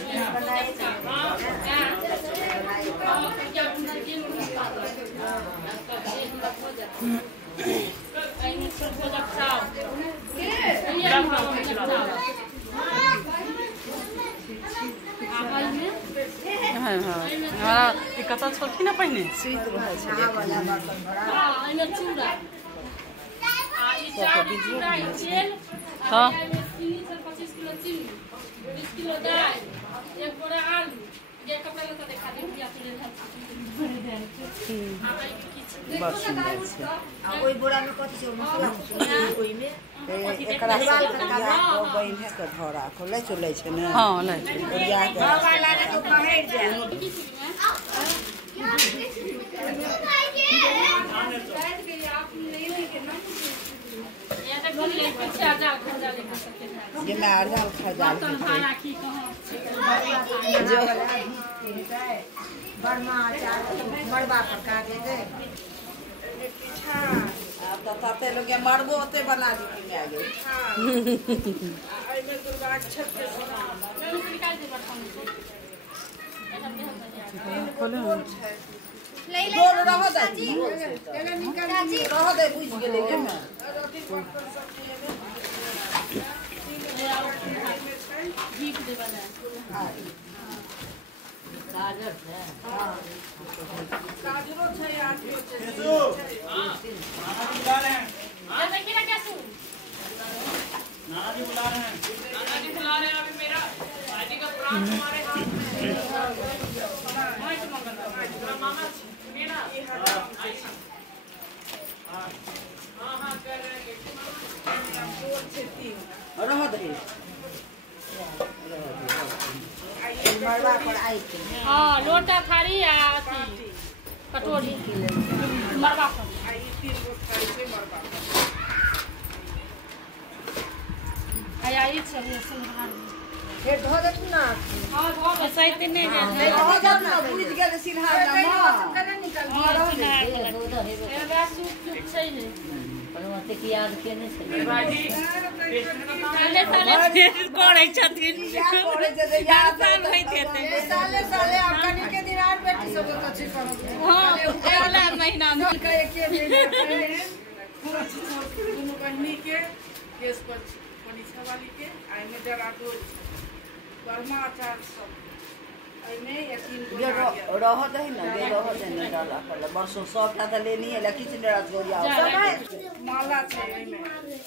हमारा कता छोड़ती ना पहने हाँ बहुत सुंदर छै ओइ बोरा में कथि छै मसला ओइ में एकरा बहिन के धरा को ले चलै छै ने हां ले ओरिया के वाला के तो कहै छै ये मैं अर्धा खा जा जो बर्मा चार मरबा पका दे दे अब तो ताते लोग मरबो ओते बना दी कि आ गई हां आई में दुर्गा अक्षत के निकाल दे बर्तन ले ले रह दे एने निकाल रह दे बुझ गेले के में घी दे बना हां गाजर है हां गाजरो छै आलू छै हां नाना जी बुला रहे हैं ये देखिए ना कैसे नाना जी बुला रहे हैं अभी मेरा भाई का प्राण हमारे हाथ में है मामा सुनिए ना हां कर रहे हैं रह दे मरवा पर आई हां लोटा थारी आ कटोरी मरवा पर आई 3 गो थारी से मरवा आई छै सुधार हे धो दे ना हां धो दे सही नहीं दे धो दे ना बुझ गेल सिलहा ना केना निकल ए बस सूप छै ने परमते की याद केने छै भाई साले कोड़ै छथिन कोड़ै जे याद साल होइत हेतै साले आप कनी के दिन आर बेटी सब कछि करू हां अगला महीना में के एके महीना पूरा दोनों बहिनी के केस पर पनीछा वाली के आई में डरा दो बर्मा अचार सब आई में यकीन रह दे ना दे रह दे ना डाला कर बरसों सबटा त लेनी है ल किछ डरा जोरिया सब माला छै आई में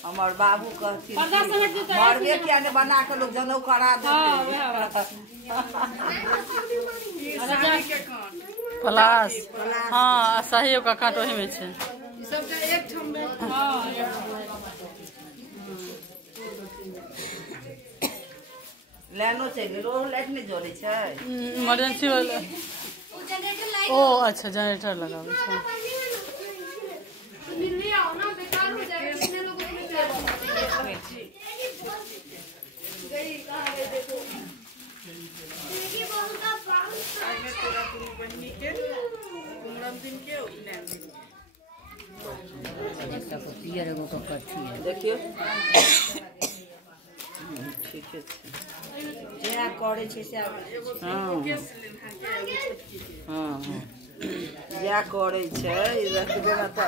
हमर बाबू कहथिन मरबे किया ने बना के लोग जनौ करा दे प्लास हां सहियो का काट ओही में छै ई सब का एक ठम हां लाइनो छै रोड लाइट नहीं जोड़े छै इमरजेंसी वाला ओ अच्छा जनरेटर लगावे छै मिलने आओ ना बेकार हो जाएगा कितने लोगों को गई कहां गई देखो ये बहुत का आई में पूरा पूरी बन्नी के कुमरम दिन के उपनयन दिन इसका पियर एगो का कथी है देखियो ठीक है जेना करे छै से हां हां या करे छै रखबे ना त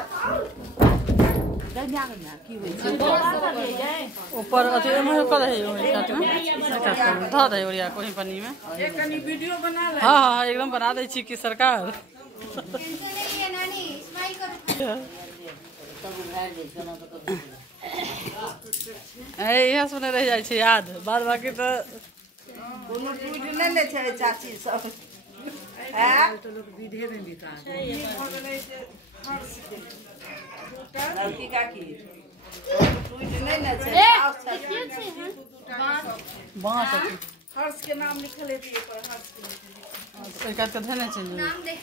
गन्या की होय छै ऊपर अथी में कर रही हो काट में ध दे ओरिया कोही पन्नी में एक कनी वीडियो बना ले हां हां एकदम बना दै छी कि सरकार नानी स्माइल करू सब उधार दे सोना तो यहाँ सुने रह जाए छै याद बाद बाकी तो कोनो टूट नहीं ले छै चाची सब है तो लोग विधे में बिका ये भगले से हर्ष के लड़की का की टूट नहीं ले छै बांस हर्ष के नाम लिखल है पर हर्ष के काट के धने छै नाम देख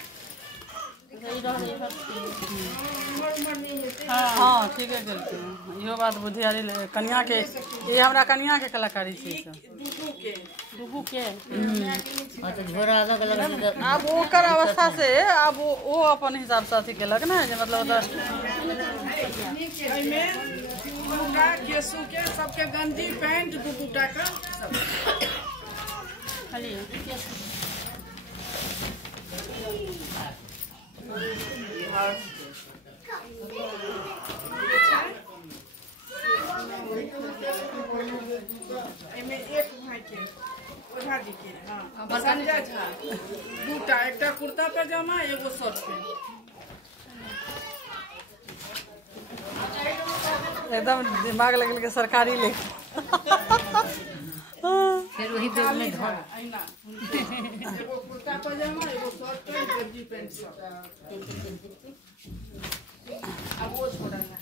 हाँ ठीक है करते इहो बात बुधियारी कन्या के ये हमरा कन्या के कलाकारी छै डुबू के हां तो झोरा अलग अलग अब ओकर अवस्था से अब वो अपन हिसाब से अथी केलक ना जे मतलब में दुबूटा केसू के सबके गंजी पैंट दुबूटा का सब खाली एक भाई के ओझा जी के संजय झा दूटा एक कुर्ता पैजामा एगो शर्ट पैंट एकदम दिमाग लगल के सरकारी ले फिर वही बैग में धर एगो कुर्ता पैजामा एगो शर्ट पैंट गंजी पैंट सब अब वो छोड़ा ना